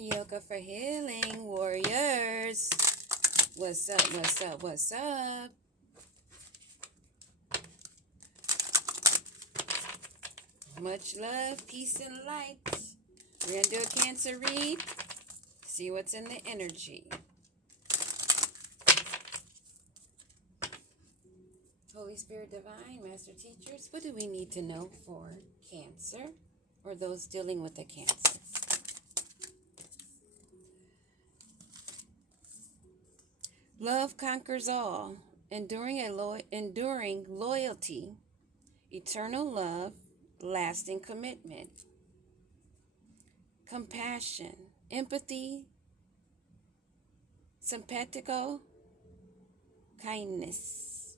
Yoga for Healing Warriors. What's up? What's up? What's up? Much love, peace, and light. We're going to do a Cancer read. See what's in the energy. Holy Spirit Divine, Master Teachers, what do we need to know for Cancer or those dealing with a Cancer? Love conquers all, enduring loyalty, eternal love, lasting commitment, compassion, empathy, simpatico, kindness.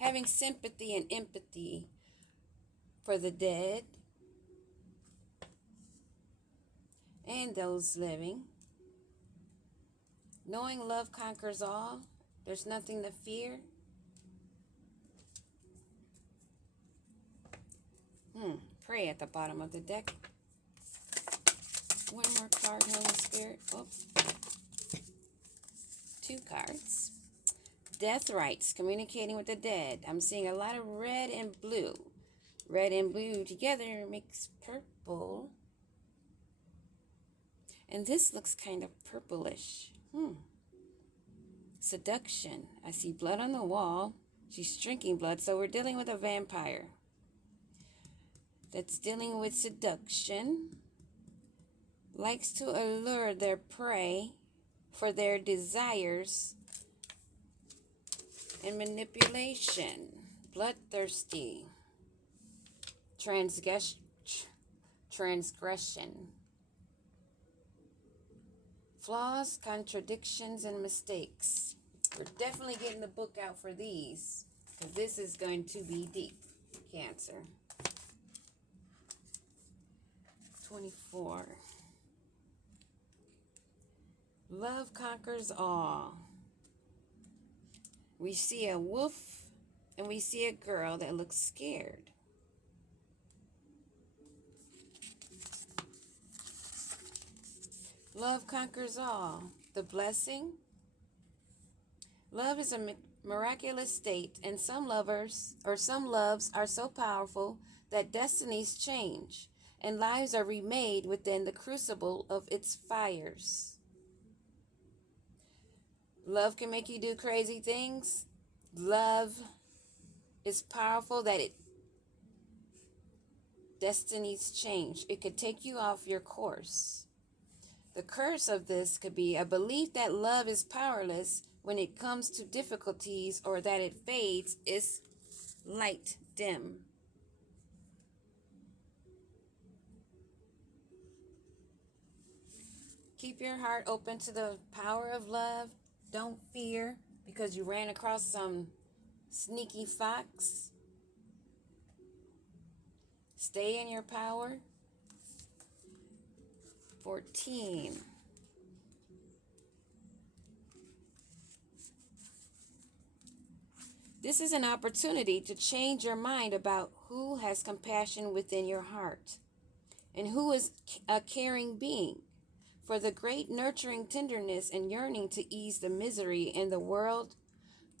Having sympathy and empathy for the dead and those living. Knowing love conquers all, there's nothing to fear. Pray at the bottom of the deck. One more card, Holy Spirit. Oops. 2 cards. Death rites, communicating with the dead. I'm seeing a lot of red and blue. Red and blue together makes purple. And this looks kind of purplish. Seduction. I see blood on the wall. She's drinking blood, so we're dealing with a vampire that's dealing with seduction. Likes to allure their prey for their desires and manipulation. Bloodthirsty. Transgression. Flaws, contradictions, and mistakes. We're definitely getting the book out for these, because this is going to be deep. Cancer. 24. Love conquers all. We see a wolf and we see a girl that looks scared. Love conquers all. The blessing. Love is a miraculous state, and some loves are so powerful that destinies change and lives are remade within the crucible of its fires. Love can make you do crazy things. Love is powerful that destinies change. It could take you off your course. The curse of this could be a belief that love is powerless when it comes to difficulties, or that it fades its light dim. Keep your heart open to the power of love. Don't fear because you ran across some sneaky fox. Stay in your power. 14. This is an opportunity to change your mind about who has compassion within your heart and who is a caring being. For the great nurturing tenderness and yearning to ease the misery in the world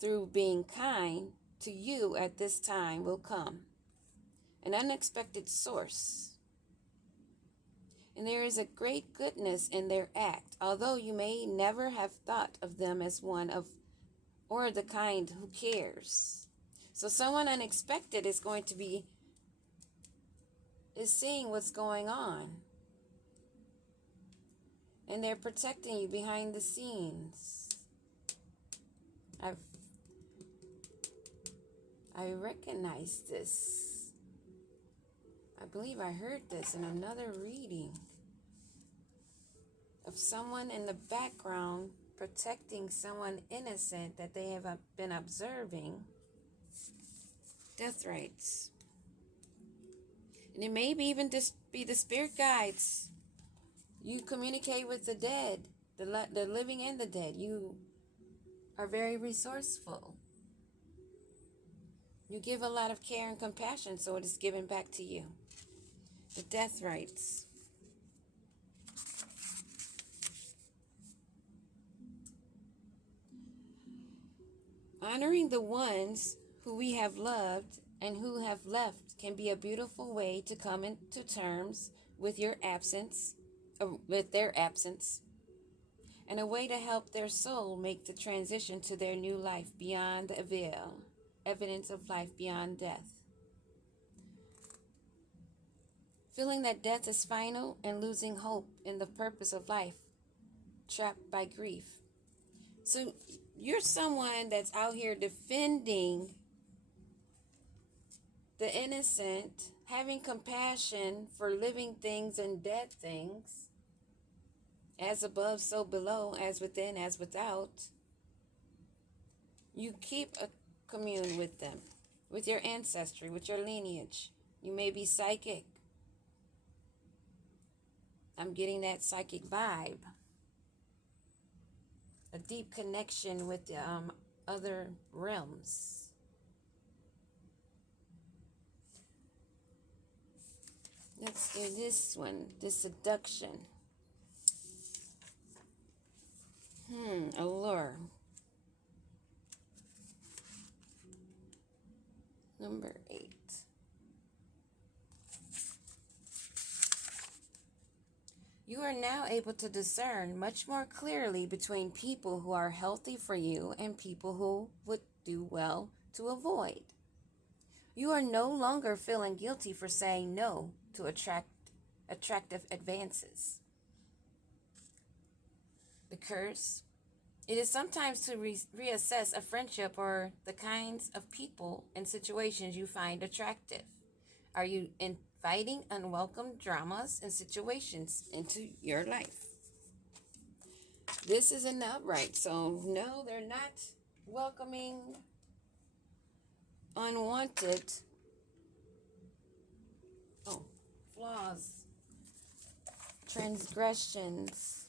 through being kind to you at this time will come. An unexpected source. And there is a great goodness in their act, although you may never have thought of them as one of or the kind who cares. So someone unexpected is seeing what's going on. And they're protecting you behind the scenes. I recognize this. I believe I heard this in another reading of someone in the background protecting someone innocent that they have been observing. Death rites. And it may be even just be the spirit guides. You communicate with the dead, the living and the dead. You are very resourceful. You give a lot of care and compassion, so it is given back to you. The death rites. Honoring the ones who we have loved and who have left can be a beautiful way to come into terms with their absence, and a way to help their soul make the transition to their new life beyond the veil, evidence of life beyond death. Feeling that death is final and losing hope in the purpose of life, trapped by grief. So you're someone that's out here defending the innocent, having compassion for living things and dead things, as above, so below, as within, as without. You keep a commune with them, with your ancestry, with your lineage. You may be psychic. I'm getting that psychic vibe. A deep connection with the other realms. Let's do this one, this seduction. Allure. Number 8. You are now able to discern much more clearly between people who are healthy for you and people who would do well to avoid. You are no longer feeling guilty for saying no to attractive advances. The curse. It is sometimes to reassess a friendship or the kinds of people and situations you find attractive. Are you inviting unwelcome dramas and situations into your life? This is an upright, so no, they're not welcoming unwanted flaws, transgressions,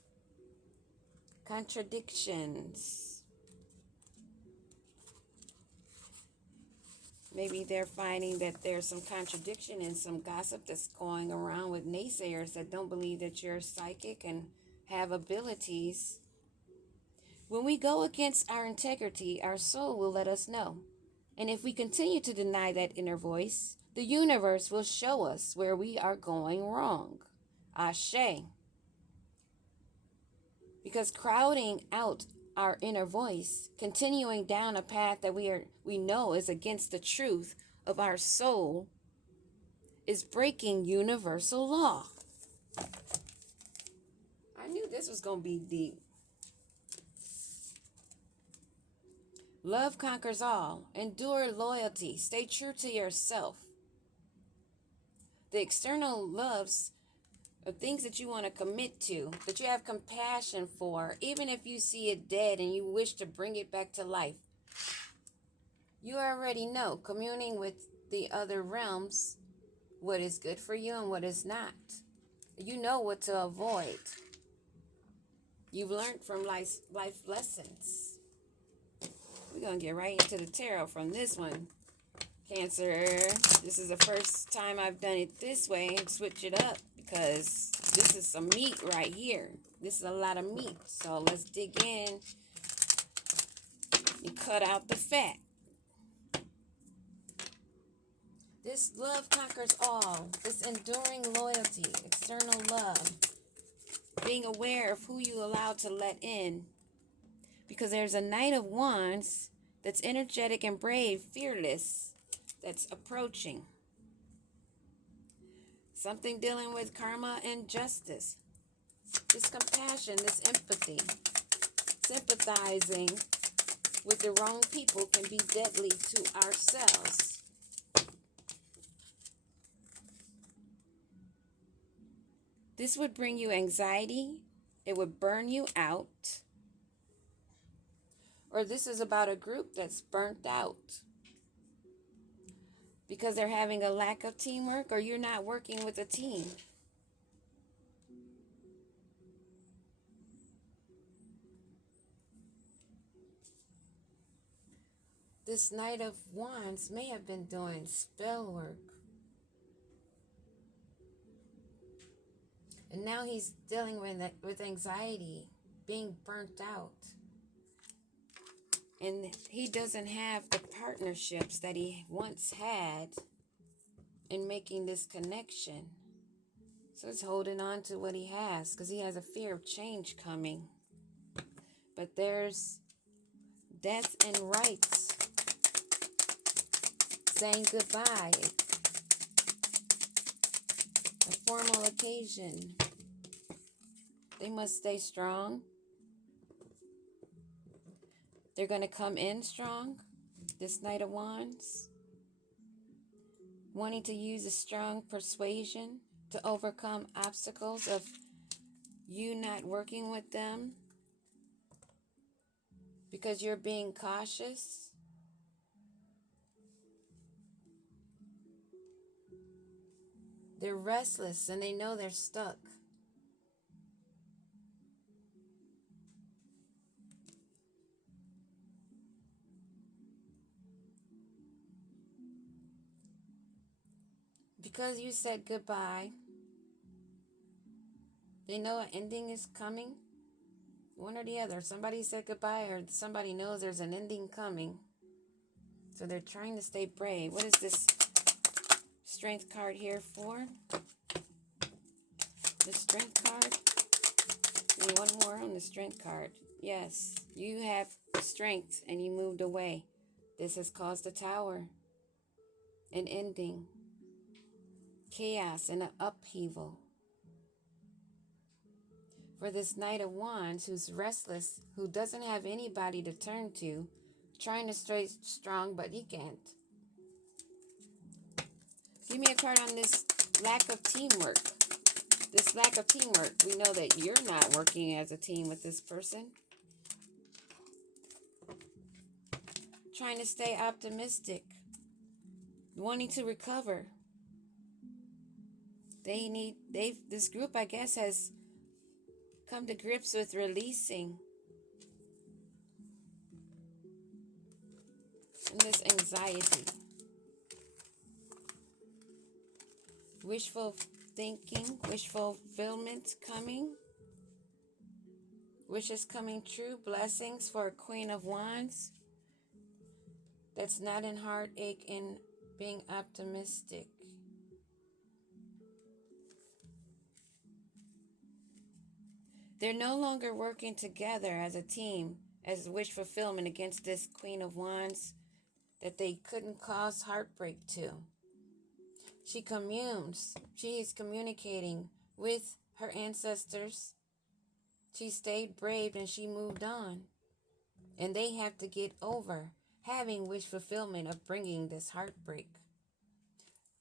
contradictions. Maybe they're finding that there's some contradiction and some gossip that's going around with naysayers that don't believe that you're psychic and have abilities. When we go against our integrity, our soul will let us know. And if we continue to deny that inner voice, the universe will show us where we are going wrong. Ashe. Because crowding out our inner voice, continuing down a path that we know is against the truth of our soul, is breaking universal law. I knew this was going to be deep. Love conquers all. Endure loyalty. Stay true to yourself. The external loves of things that you want to commit to, that you have compassion for, even if you see it dead and you wish to bring it back to life. You already know, communing with the other realms, what is good for you and what is not. You know what to avoid. You've learned from life lessons. We're going to get right into the tarot from this one. Cancer, this is the first time I've done it this way. Switch it up because this is some meat right here. This is a lot of meat. So let's dig in and cut out the fat. This love conquers all. This enduring loyalty, external love. Being aware of who you allow to let in. Because there's a Knight of Wands that's energetic and brave, fearless, that's approaching. Something dealing with karma and justice. This compassion, this empathy, sympathizing with the wrong people can be deadly to ourselves. This would bring you anxiety. It would burn you out. Or this is about a group that's burnt out because they're having a lack of teamwork or you're not working with a team. This Knight of Wands may have been doing spell work. And now he's dealing with anxiety, being burnt out. And he doesn't have the partnerships that he once had in making this connection. So he's holding on to what he has because he has a fear of change coming. But there's death and rights saying goodbye. A formal occasion. They must stay strong. They're going to come in strong. This Knight of Wands. Wanting to use a strong persuasion to overcome obstacles of you not working with them because you're being cautious. They're restless and they know they're stuck. Because you said goodbye, they know an ending is coming. One or the other. Somebody said goodbye or somebody knows there's an ending coming. So they're trying to stay brave. What is this Strength card here for? The Strength card. And one more on the Strength card. Yes, you have strength and you moved away. This has caused a tower. An ending. Chaos and an upheaval. For this Knight of Wands who's restless, who doesn't have anybody to turn to, trying to stay strong, but he can't. Give me a card on this lack of teamwork. This lack of teamwork. We know that you're not working as a team with this person. Trying to stay optimistic. Wanting to recover. This group, I guess, has come to grips with releasing. And this anxiety. Wishful thinking, wish fulfillment coming. Wishes coming true. Blessings for a Queen of Wands. That's not in heartache and being optimistic. They're no longer working together as a team, as wish fulfillment against this Queen of Wands that they couldn't cause heartbreak to. She communes. She is communicating with her ancestors. She stayed brave and she moved on. And they have to get over having wish fulfillment of bringing this heartbreak.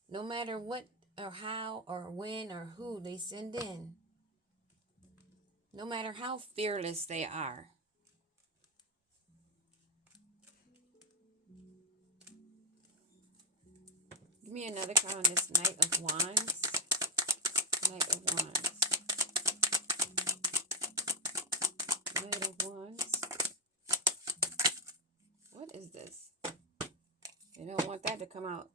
No matter what or how or when or who they send in. No matter how fearless they are. Give me another card on this Knight of Wands. Knight of Wands. Knight of Wands. What is this? You don't want that to come out.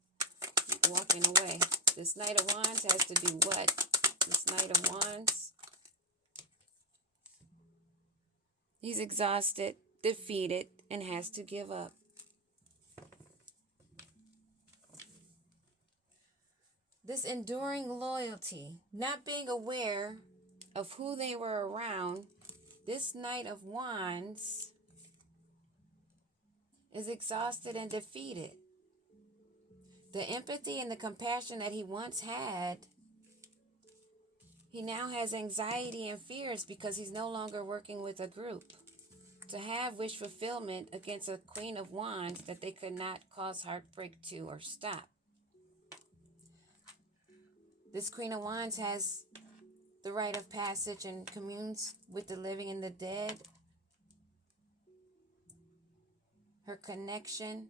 Keep walking away. This Knight of Wands has to do what? This Knight of Wands. He's exhausted, defeated, and has to give up. This enduring loyalty, not being aware of who they were around, this Knight of Wands is exhausted and defeated. The empathy and the compassion that he once had, he now has anxiety and fears because he's no longer working with a group. To have wish fulfillment against a Queen of Wands that they could not cause heartbreak to or stop. This Queen of Wands has the rite of passage and communes with the living and the dead. Her connection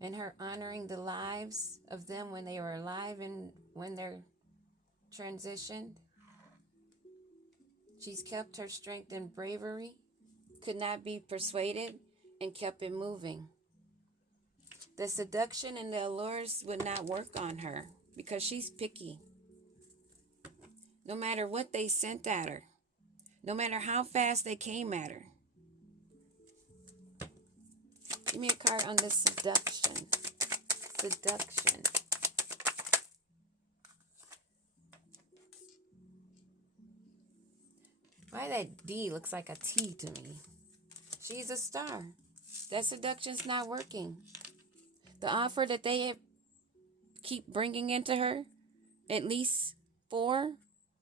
and her honoring the lives of them when they were alive and when they're transitioned. She's kept her strength and bravery, could not be persuaded, and kept it moving. The seduction and the allures would not work on her because she's picky. No matter what they sent at her, no matter how fast they came at her, Give me a card on this seduction. Seduction. Why that D looks like a T to me? She's a star. That seduction's not working. The offer that they keep bringing into her, at least 4,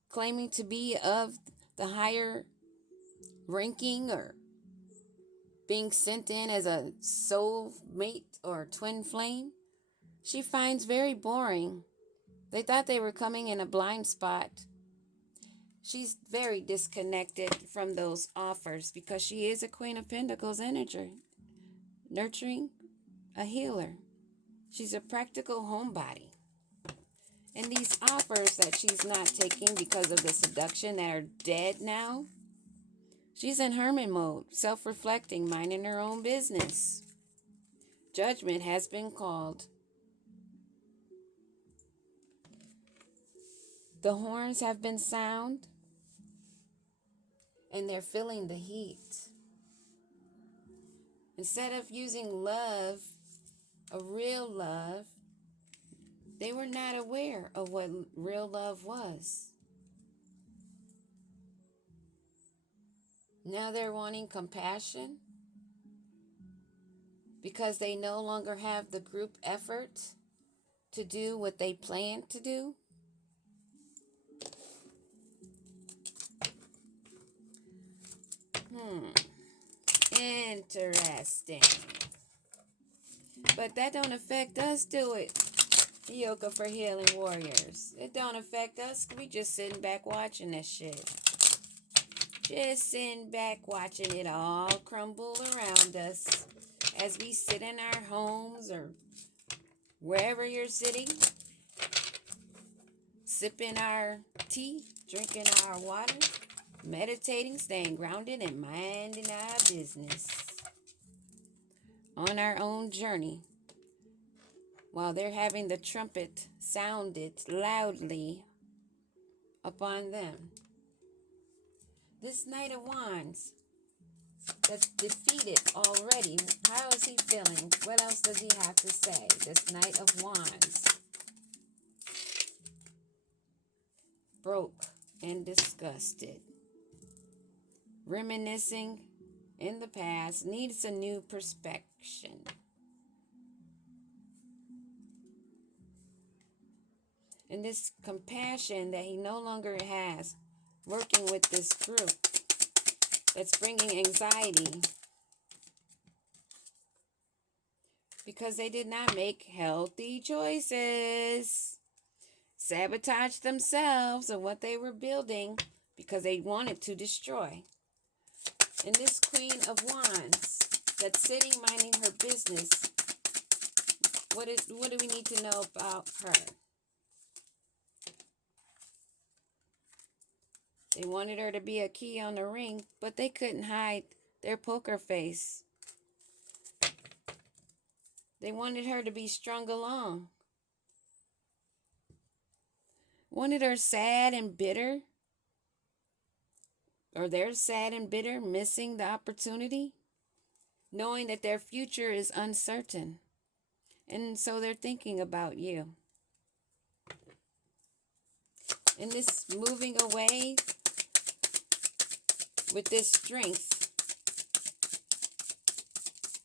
claiming to be of the higher ranking or being sent in as a soul mate or twin flame, she finds very boring. They thought they were coming in a blind spot. She's very disconnected from those offers because she is a Queen of Pentacles energy, nurturing, a healer. She's a practical homebody. And these offers that she's not taking because of the seduction that are dead now, she's in hermit mode, self-reflecting, minding her own business. Judgment has been called. The horns have been sound, and they're feeling the heat. Instead of using love, a real love, they were not aware of what real love was. Now they're wanting compassion because they no longer have the group effort to do what they planned to do. Interesting. But that don't affect us, do it? Yoga for Healing Warriors. It don't affect us. We just sitting back watching that shit. Just sitting back watching it all crumble around us as we sit in our homes or wherever you're sitting, sipping our tea, drinking our water, meditating, staying grounded, and minding our business on our own journey while they're having the trumpet sounded loudly upon them. This Knight of Wands that's defeated already, how is he feeling? What else does he have to say? This Knight of Wands, broke and disgusted, reminiscing in the past, needs a new perspective. And this compassion that he no longer has, working with this group that's bringing anxiety because they did not make healthy choices, sabotage themselves of what they were building because they wanted to destroy. And this Queen of Wands that's sitting minding her business, what do we need to know about her? They wanted her to be a key on the ring, but they couldn't hide their poker face. They wanted her to be strung along. Wanted her sad and bitter. Or they're sad and bitter, missing the opportunity, knowing that their future is uncertain. And so they're thinking about you. And this moving away with this strength,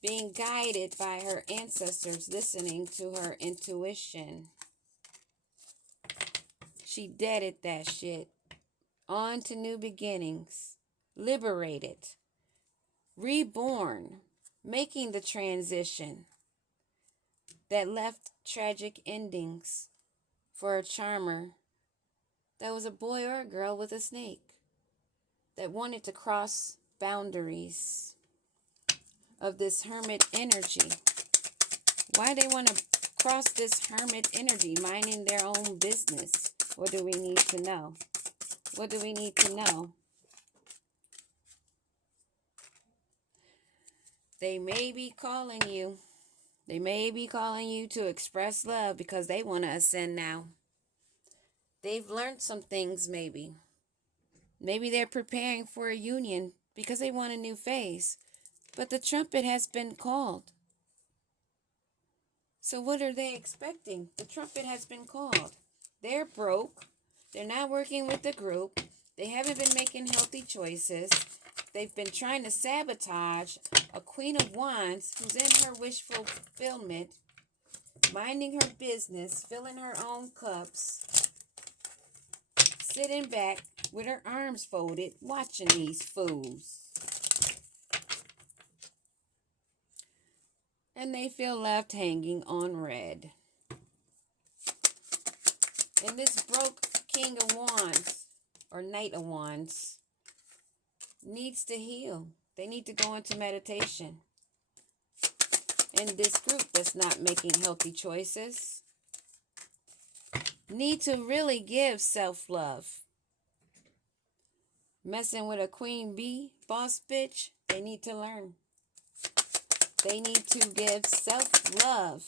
being guided by her ancestors, listening to her intuition. She deaded that shit. On to new beginnings. Liberated. Reborn. Making the transition that left tragic endings for a charmer that was a boy or a girl with a snake that wanted to cross boundaries of this hermit energy. Why they want to cross this hermit energy, minding their own business? What do we need to know? What do we need to know? They may be calling you. They may be calling you to express love because they want to ascend now. They've learned some things maybe. Maybe they're preparing for a union because they want a new phase. But the trumpet has been called. So what are they expecting? The trumpet has been called. They're broke. They're not working with the group. They haven't been making healthy choices. They've been trying to sabotage a Queen of Wands who's in her wish fulfillment, minding her business, filling her own cups, sitting back with her arms folded, watching these fools. And they feel left hanging on red. And this broke King of Wands, or Knight of Wands, needs to heal. They need to go into meditation. And this group that's not making healthy choices need to really give self-love. Messing with a queen bee, boss bitch, they need to learn. They need to give self-love.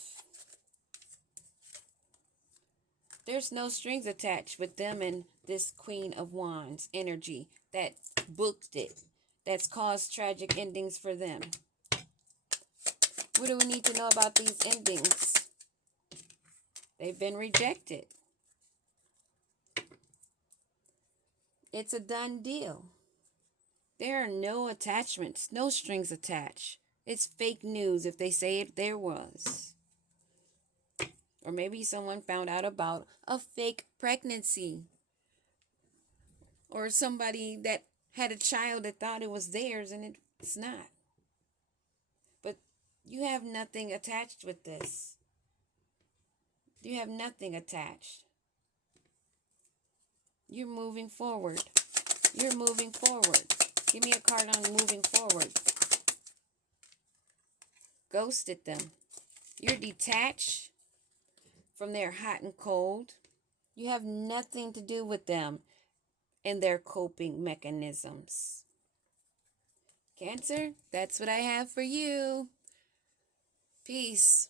There's no strings attached with them and this Queen of Wands energy that booked it, that's caused tragic endings for them. What do we need to know about these endings? They've been rejected. It's a done deal. There are no attachments, no strings attached. It's fake news if they say it there was. Or maybe someone found out about a fake pregnancy. Or somebody that had a child that thought it was theirs and it's not. But you have nothing attached with this. You have nothing attached. You're moving forward. You're moving forward. Give me a card on moving forward. Ghosted them. You're detached from their hot and cold. You have nothing to do with them and their coping mechanisms. Cancer, that's what I have for you. Peace.